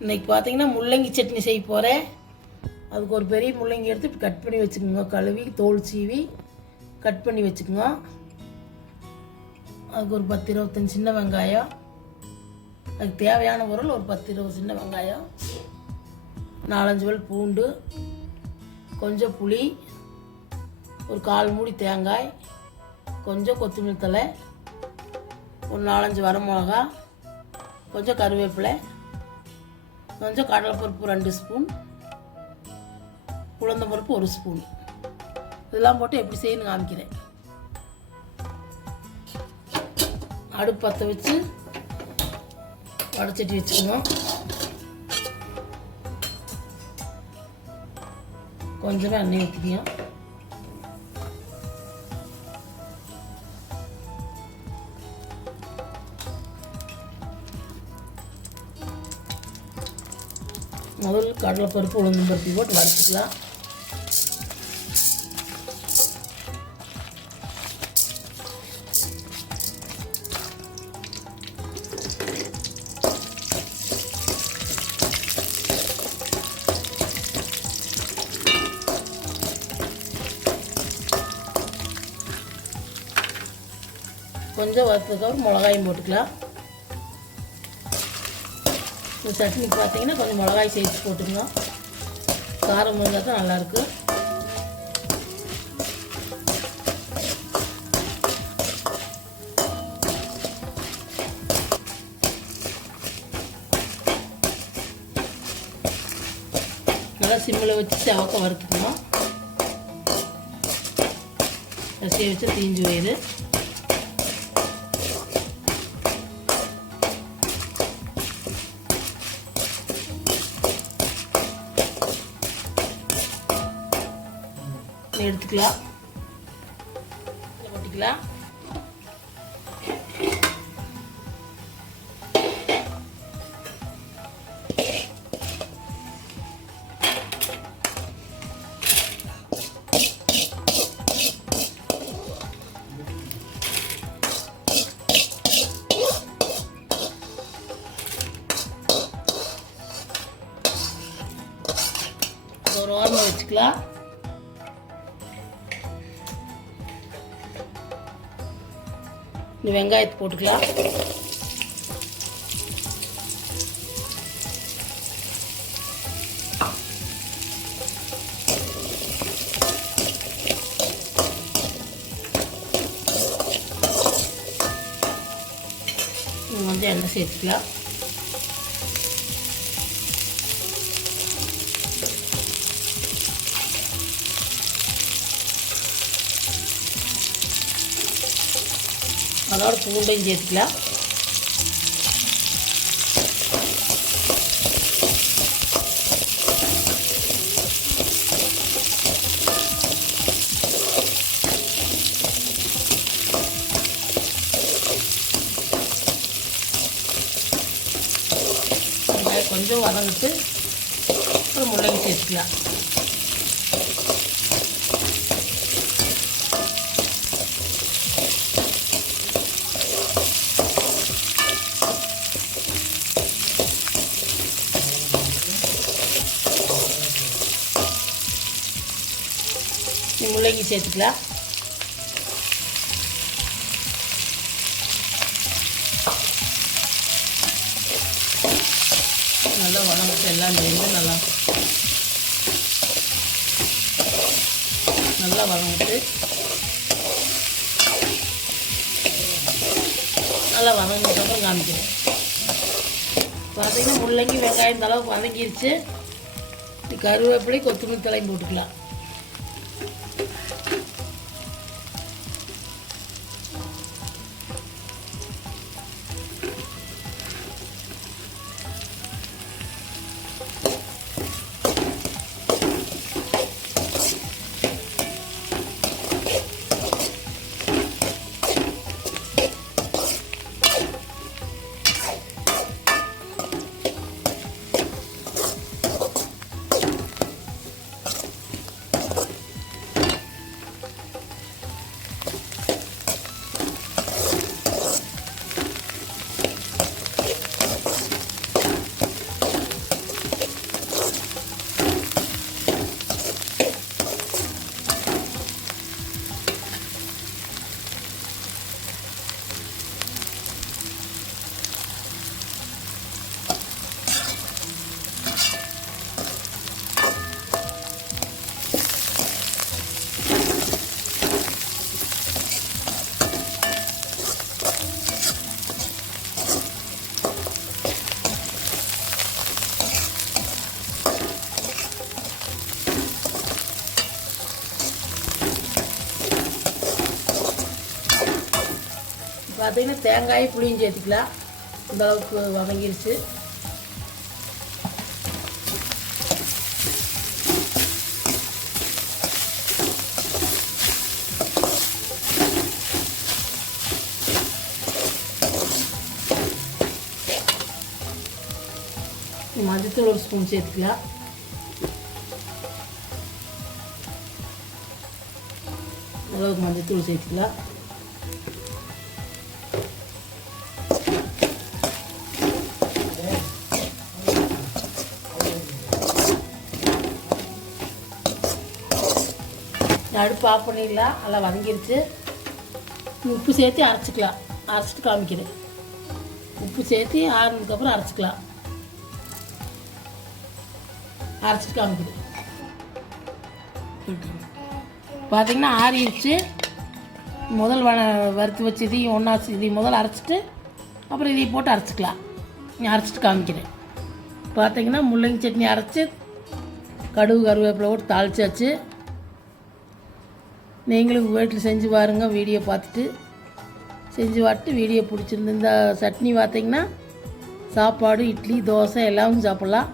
இன்றைக்கி பார்த்தீங்கன்னா முள்ளங்கி சட்னி செய்ய போகிறேன். அதுக்கு ஒரு பெரிய முள்ளங்கி எடுத்து இப்படி கட் பண்ணி வச்சுக்கோங்க. கழுவி தோல் சீவி கட் பண்ணி வச்சுக்கோங்க. அதுக்கு ஒரு 10-25 சின்ன வெங்காயம், அதுக்கு தேவையான பொருள் ஒரு 10-20 சின்ன வெங்காயம், 4-5 பல் பூண்டு, கொஞ்சம் புளி, ஒரு 1/4 மூடி தேங்காய், கொஞ்சம் கொத்தமல்லி தழை, ஒரு 4-5 வரமிளகா, கொஞ்சம் கருவேப்பிலை, கொஞ்சம் கடலைப்பருப்பு 2 ஸ்பூன், உளுந்தம்பருப்பு 1 ஸ்பூன். இதெல்லாம் போட்டு எப்படி செய்யணும்னு காமிக்கிறேன். அடுப்பு பற்ற வச்சு வடைச்சட்டி வச்சுக்கணும். கொஞ்சமாக எண்ணெய் ஊற்றிக்கணும். முதல்ல கடலைப்பருப்பு உளுந்தம்பருப்பு போட்டு வறுத்துக்கலாம். கொஞ்சம் வறுத்ததுக்கப்புறம் மிளகாயும் போட்டுக்கலாம். இந்த சட்னிக்கு பார்த்தீங்கன்னா கொஞ்சம் மிளகாய் சேர்த்து போட்டுங்க. காரம் இருந்தால் தான் நல்லாயிருக்கு. நல்லா சிம்மில் வச்சு செவக்க வறுத்துக்கணும். ரசியை வச்சு தீஞ்சு போயிடு. எடுத்துக்கலாம். கொட்டிக்கலாம். ஒரு ஓரமாக வச்சுக்கலாம். இந்த வெங்காயத்தை போட்டுக்கலாம். வந்து எண்ணெய் சேர்த்துக்கலாம். அதோட பூண்டையும் சேர்த்துக்கலாம். கொஞ்சம் வதங்கிட்டு அப்புறம் முள்ளங்கி சேர்த்துக்கலாம். முள்ளங்கி சேர்த்துக்கலாம். நல்லா வதங்கிட்டு எல்லாம் சேர்ந்து நல்லா வதங்கிட்டு நல்லா வதங்கினதுக்கப்புறம் காமிக்கிறேன். பார்த்தீங்கன்னா முள்ளங்கி வெங்காயம் இந்த அளவுக்கு வதங்கிருச்சு. கருவேப்பிலை கொத்தமல்லி தலையும் போட்டுக்கலாம். பார்த்தீங்கன்னா தேங்காய் புளியும் சேர்த்துக்கலாம். இந்த அளவுக்கு வதங்கிருச்சு. மஞ்சத்தூள் ஒரு ஸ்பூன் சேர்த்துக்கலாம். அளவுக்கு மஞ்சத்தூள் சேர்த்துக்கலாம். அடுப்பு ஆஃப் பண்ணிடலாம். நல்லா வதங்கிருச்சு. உப்பு சேர்த்து அரைச்சிக்கலாம். அரைச்சிட்டு காமிக்கிறேன். உப்பு சேர்த்து ஆறுனதுக்கப்புறம் அரைச்சிக்கலாம். அரைச்சிட்டு காமிக்கிறேன். பார்த்திங்கன்னா ஆறிடுச்சு. முதல் வறுத்து வச்சு இதையும் ஒன்றாச்சு. இதையும் முதல் அரைச்சிட்டு அப்புறம் இதையும் போட்டு அரைச்சிக்கலாம். அரைச்சிட்டு காமிக்கிறேன். பார்த்திங்கன்னா முள்ளங்கி சட்னி அரைச்சி கடுகு கருவேப்பிலை போட்டு தாளிச்சாச்சு. நீங்களும் வீட்டில் செஞ்சு பாருங்கள். வீடியோ பார்த்துட்டு செஞ்சு பார்த்துட்டு வீடியோ பிடிச்சிருந்து இந்த சட்னி பார்த்திங்கன்னா சாப்பாடு, இட்லி, தோசை எல்லாமே சாப்பிட்லாம்.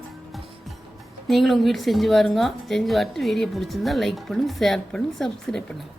நீங்களும் உங்கள் வீட்டில் செஞ்சு பாருங்க. செஞ்சு பார்த்துட்டு வீடியோ பிடிச்சிருந்தா லைக் பண்ணுங்கள், ஷேர் பண்ணுங்கள், சப்ஸ்கிரைப் பண்ணுங்கள்.